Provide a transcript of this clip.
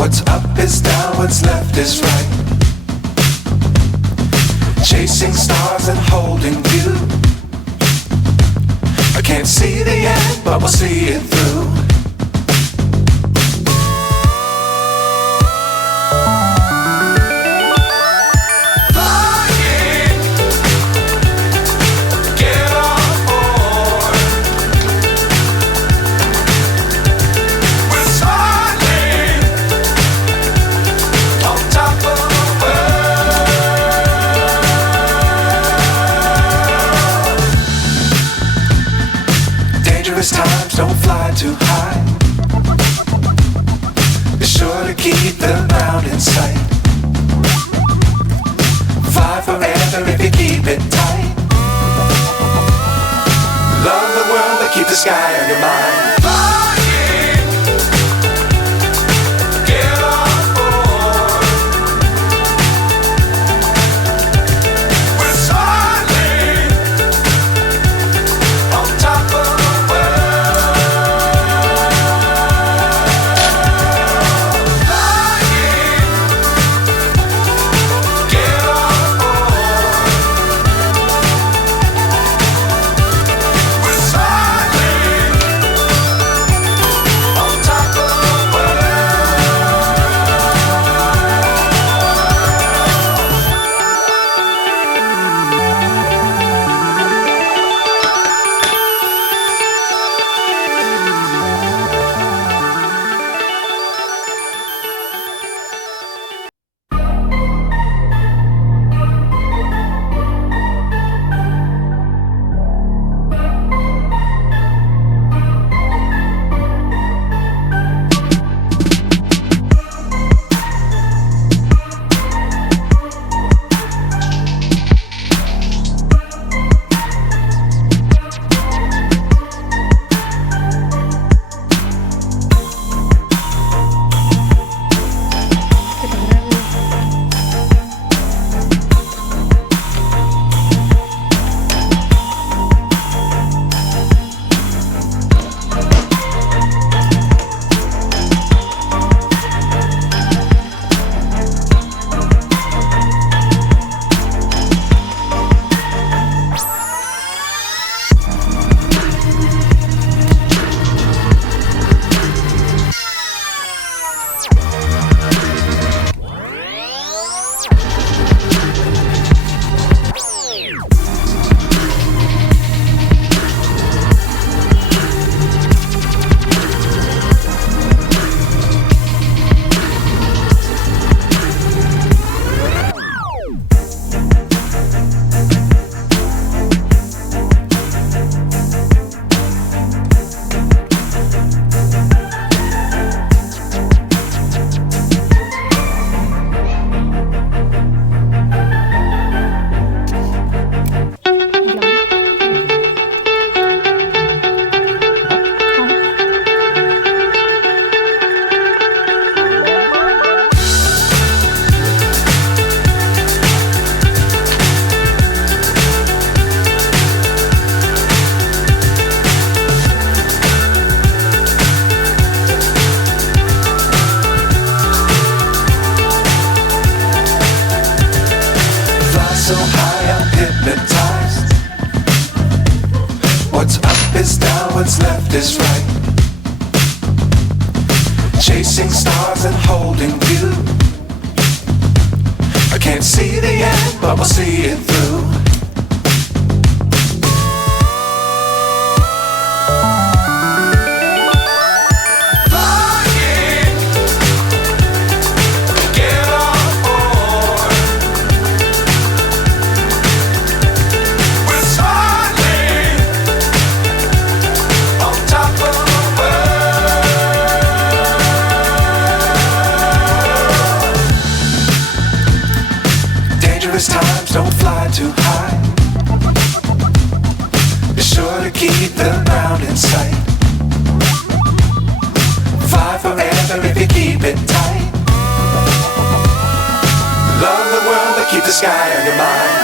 What's up is down, what's left is right. Chasing stars and holding you. I can't see the end, but we'll see it through. Times don't fly too high. Be sure to keep the ground in sight. Fly forever if you keep it tight. Love the world but keep the sky on your mind. So high I'm hypnotized. What's up is down, what's left is right. Chasing stars and holding you. I can't see the end, but we'll see it through. Times don't fly too high. Be sure to keep the ground in sight. Fly forever if you keep it tight. Love the world but keep the sky on your mind.